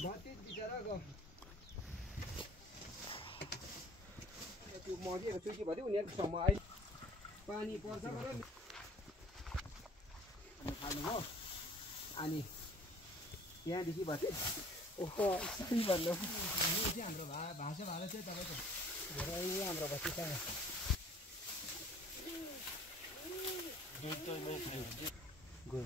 भतिज बिचराको त्यो मरिएको चुकी भयो उनीहरूको सम्म अहिले पानी पर्छ भनेर खानु हो अनि त्यहाँदेखि भतिज ओहो सही भन्नु चाहिँ हाम्रो भाषा चाहिँ तपाईँको हाम्रो भतिज गयो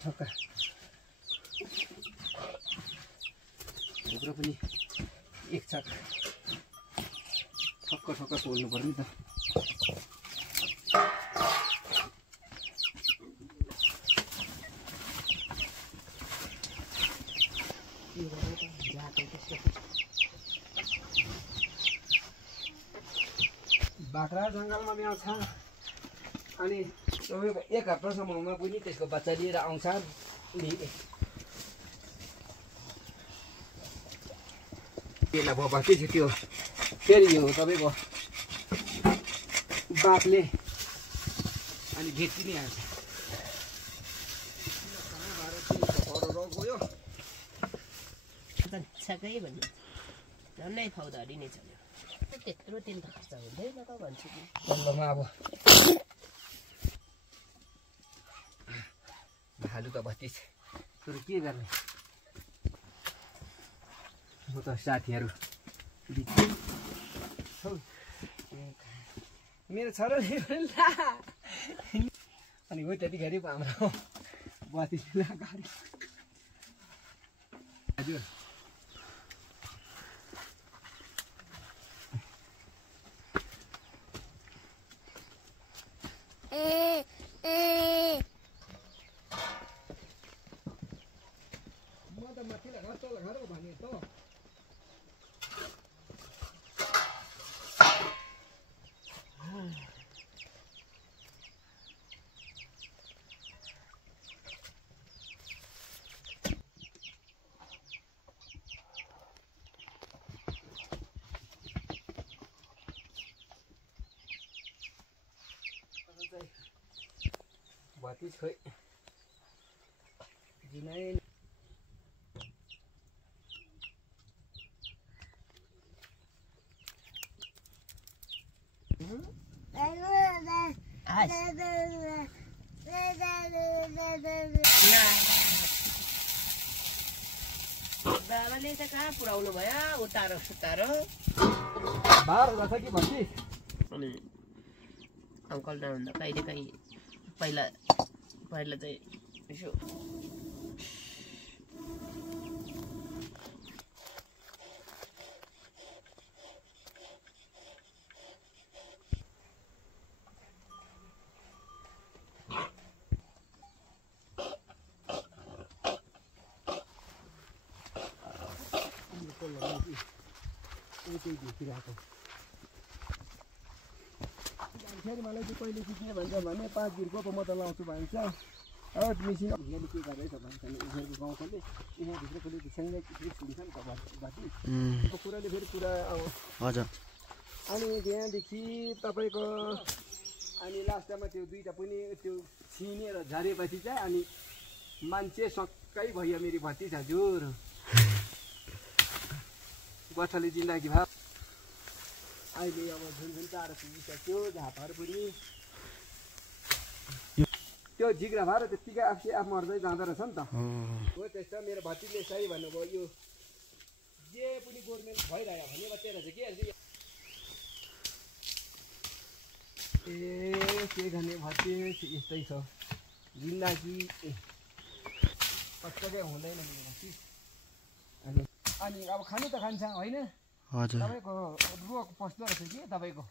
ठक्क हाम्रो पनि एक छाक ठक्क पोल्नु पर्ने त बाख्रा जङ्गलमा म्याउँछ अनि तपाईँको एक हप्तासम्ममा पनि त्यसको बच्चा लिएर आउँछ बेला भयो बाँकी छ त्यो फेरि यो तपाईँको बाघले अनि भेटी नै आउँछ गयो छक्कै भन्नु झन्डै फौजदारी नै छ त्यत्रो तेल त खर्च हुँदैन त भन्छु कि बल्लमा अब भालु त भतिज तर के गर्ने म त साथीहरू मेरो छोरा अनि हो त्यतिखेर हाम्रो बत्तिस गाडी हजुर भतिज खोइ जिनै बाबाले त कहाँ पुऱ्याउनु भयो उतारो सुतारो बाह्र रहेछ कि भतिज अनि अङ्कल नहुँदा कहिले काहीँ पहिला चाहिँ यसो फेरि मलाई चाहिँ कहिले चाहिँ के भन्छ भने 5 दिनको पो म त लाउँछु भन्छ मिसिन यहाँले के गर्दैछ भन्छ उनीहरूको गाउँकोले यहाँभित्र कसले सँगै सुन्छ नि त बाटी त्यो कुराले फेरि पुरा अब हजुर अनि त्यहाँदेखि तपाईँको अनि लास्टमा त्यो दुईवटा पनि त्यो छिनेर झरेपछि चाहिँ अनि मान्छे सक्कै भयो मेरो भतिज हजुर गठले जिन्दगी भयो अहिले अब जुन टाढो पुगिसक्यो झापाहरू पनि त्यो जिग्रा भएर त्यत्तिकै आफै आफ मर्दै जाँदो रहेछ नि त हो त्यस्तो मेरो भतिजले सही भन्नुभयो यो जे पनि गोर्मेन्ट भइरह्यो भने तेरो चाहिँ के के गर्ने भतिज यस्तै छ जिन्दगी कतिकै हुँदैन मेरो भतिज अनि अब खानु त खान्छ होइन हजुर तपाईँको रोग पस्दो रहेछ कि तपाईँको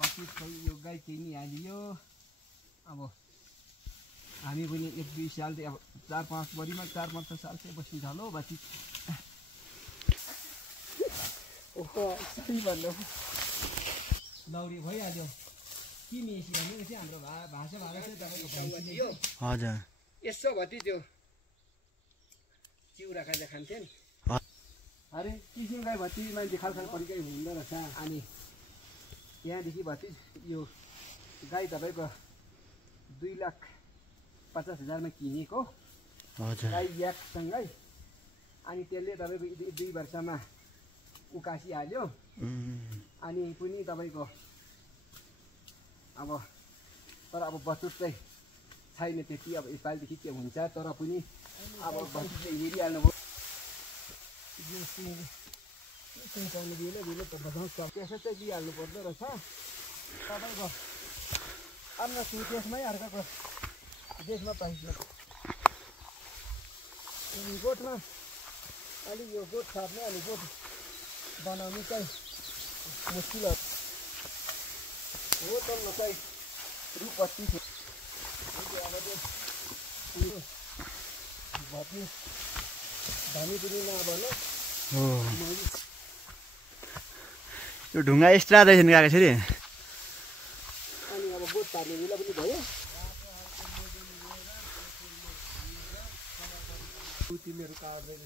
भतिज यो गाई किनिहालियो अब हामी पनि 1-2 साल अब 4-5 बढीमा 4-5 साल चाहिँ बस्नु थालो बाँकी ओहो सही भन्नु लौरी भइहाल्यो कि मेसी भनेको चाहिँ हाम्रो भाषा चाहिँ तपाईँको भैँसी हो हजुर यसो भति त्यो चिउरा खाँदा खान्थ्यो नि अरे किसिम गाई भति मान्छे खालखाल परिकै हुँदो रहेछ अनि यहाँदेखि भति यो गाई तपाईँको 2,50,000मा किनेको गाई याकसँगै अनि त्यसले तपाईँको 2 वर्षमा उकासिहाल्यो अनि पनि तपाईँको अब तर अब बचत चाहिँ छैन त्यति अब यसपालिदेखि के हुन्छ तर पनि अब बचत चाहिँ हेरिहाल्नु भयो त्यसो चाहिँ लिइहाल्नु पर्दो रहेछ तपाईँको अन्य देशमै अर्काको देशमा पाइन्छ गोठमा अलिक यो गोठ छाप्ने अनि गोठ बनाउनु चाहिँ मुस्किल हो तल्लो चाहिँ रुपत्ती थियो अब त्यो भति धनी पनि नभनौँ यो ढुङ्गा एक्स्ट्रा रहेछ नि गएको यसरी अनि अब गोठ पार्ने बेला पनि भयो तिमीहरू काट्दैन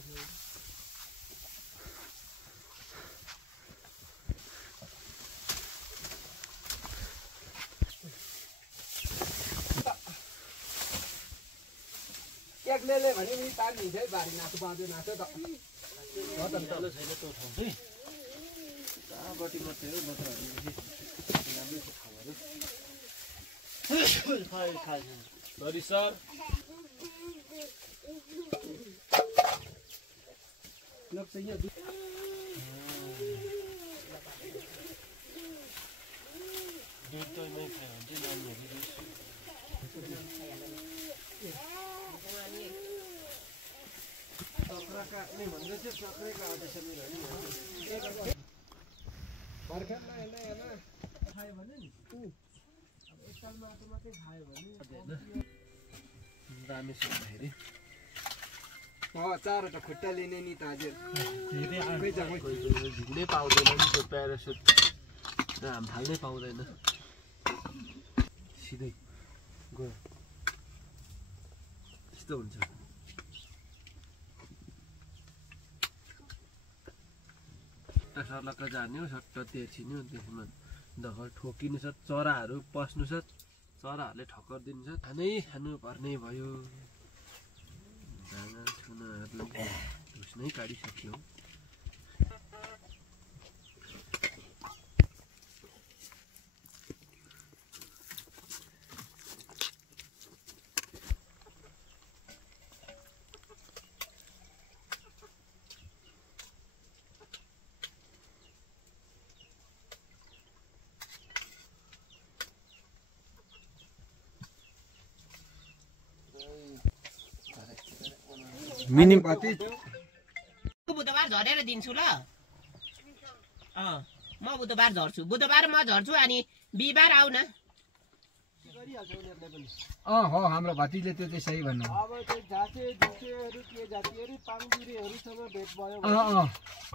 एक्लैले भने पनि ताल हिँड्छ है बारी नाच्नु बाँध्यो नाच्यो त सरी सर भर्खर नयाँ खायो भने नि अब एकताल माटो मात्रै खायो भने दामी सुन्दाखेरि चारवटा खुट्टा लिने नि त हजुर झिक्नै पाउँदैन नि त्यो प्यारासुट हाल्नै पाउँदैन सिधै गयो यस्तो हुन्छ सर्लक्क जाने हो सट्ट तेर्सिने हो त्यसमा दखल ठोकिनु छ चराहरू पस्नु छ चराहरूले ठक्कर दिनु छ खानै खानुपर्ने भयो दाना छुनाहरूले घुस्नै काटिसक्यो मिनी बुधबार झरेर दिन्छु ल म बुधबार झर्छु बुधबार म झर्छु अनि बिहिबार आऊ न हो हाम्रो भतिले त्यो चाहिँ सही भन्नु अब चाहिँ झाँसे ढुकेहरू के जातिहरू पाङजुरेहरूसँग भेट भयो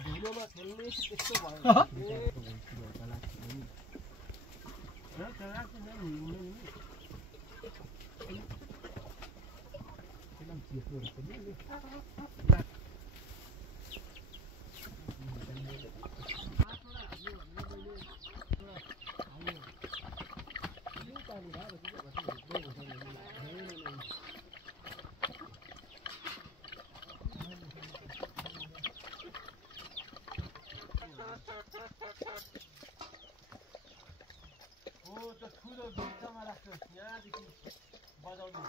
ढुलोमा खेल्ने त्यस्तो त्यो ठुलो भित्तामा राख्छ यहाँदेखि बजाउनु